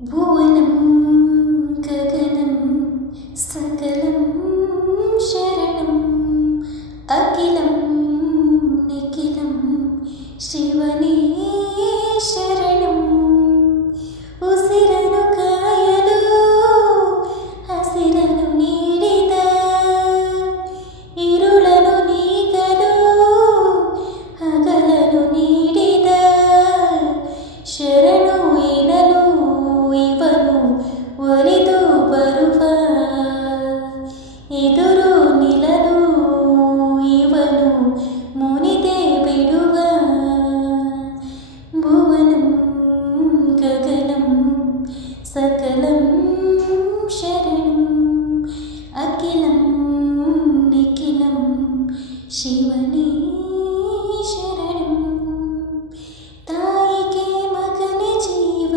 ಭುವನಂ ಗಗನಂ ಸಕಲಂ ಶರಣಂ ಅಖಿಲಂ ನಿಖಿಲಂ ಶಿವನೇ ಶರಣಂ. ಉಸಿರನು ಕಾಯಲು ಹಸಿರನು ನೀಡಿದ, ಇರುಳನು ನೀಗಲು ಹಗಲನು ನೀಡಿದ, ಶರಣು ಎನ್ನಲು ಇವನು ಒಲಿದು ಬರುವ, ಎದುರು ನಿಲ್ಲಲು ಇವನು ಮುನಿದೆ ಬಿಡುವ. ಭುವನಂ ಗಗನಂ ಸಕಲಂ ಶರಣಂ ಅಖಿಲಂ ನಿಖಿಲಂ ಶಿವನೇ ಶರಣಂ. ತಾಯಿಗೆ ಮಗನೇ ಜೀವ,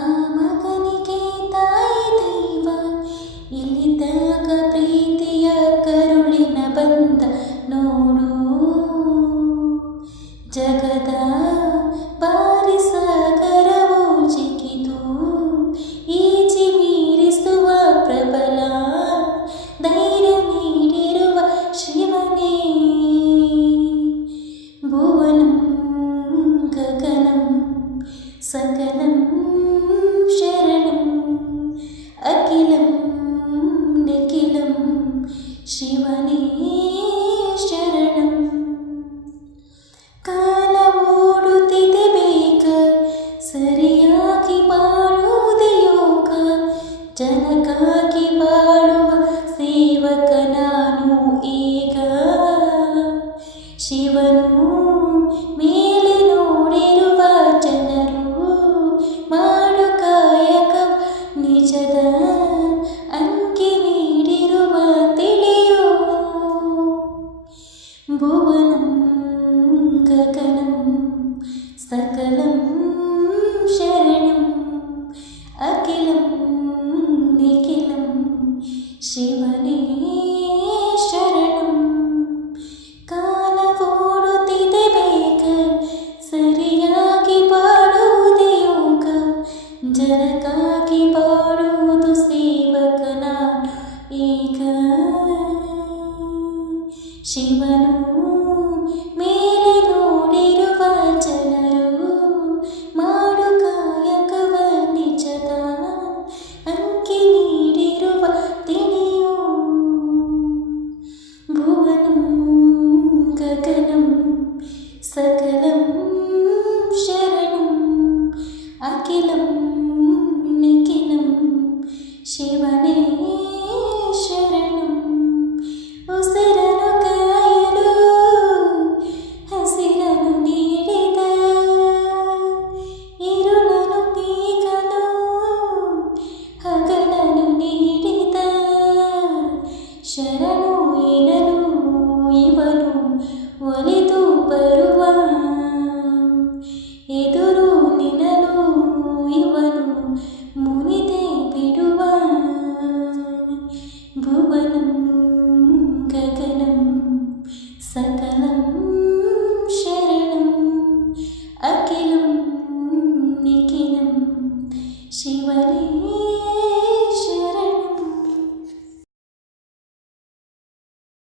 ಆ ಮಗನಿಗೆ ತಾಯಿ ದೈವ, ಇಲ್ಲಿದ್ದಾಗ ಪ್ರೀತಿಯ ಕರುಳಿನ ಬಂದ ನೋಡು. ಜಗದ ಬಾರಿ ಸಾಗರವು ಜಿಗಿದು ಈಜಿ ಮೀರಿಸುವ ಪ್ರಬಲ ಧೈರ್ಯ ನೀಡಿರುವ ಶಿವನೇ. ಭುವನಂ ಗಗನಂ ಸಕಲಂ ಶರಣಂ ಅಖಿಲಂ ನಿಖಿಲಂ ಶಿವನೇ ಶರಣಂ. ಕಾಲ ಓಡುತ್ತಿದೆ ಬೇಗ, ಸರಿಯಾಗಿ ಬಾಳುವುದೇ ಯೋಗ, ಜನಕ್ಕಾಗಿ ಬಾಳುವ ಸೇವಕ ನಾನು ಈಗ. ಶಿವನು ಮೇಲೆ ನೋಡಿರುವ ಜನರು ಮಾಡು ಕಾಯಕ ನಿಜದ ಅಂಕಿ ನೀಡಿರುವ ತಿಳಿಯೋ. ಭುವನಂ ಗಗನಂ ಸಕಲಂ ಶರಣಂ ಅಖಿಲಂ ನಿಖಿಲಂ ಶಿವನೇ ಶರಣಂ. ಕಾಲ ಓಡುತ್ತಿದೆ ಬೇಗ, ಸರಿಯಾಗಿ ಬಾಳುವುದೇ ಯೋಗ, ಜನಕ್ಕಾಗಿ ಬಾಳುವುದು ಸೇವಕ ನಾನು ಈಗ. ಶಿವನು ಮೇಲೆ ನೋಡಿರುವ ಜನರು ಮಾಡು ಕಾಯಕವ ನಿಜದ ಅಂಕಿ ನೀಡಿರುವ ತಿಳಿಯೋ. ಭುವನಂ ಗಗನಂ ಸಕಲಂ ಶರಣಂ ಅಖಿಲಂ ನಿಖಿಲಂ ಶಿವನೇ ಶರಣಂ. ಉಸಿರನು ಕಾಯಲು ಹಸಿರನು ನೀಡಿದ, ಇರುಳನು ನೀಗಲು ಹಗಲನು ನೀಡಿದ, ಶರಣು ಎನ್ನಲು ಇವನು ಒಲಿದು ಬರುವ, ಎದುರು ನಿಲ್ಲಲು ಇವನು ಮುನಿದೆ ಬಿಡುವ. ಭುವನಂ ಗಗನಂ ಸಕಲಂ ಶರಣಂ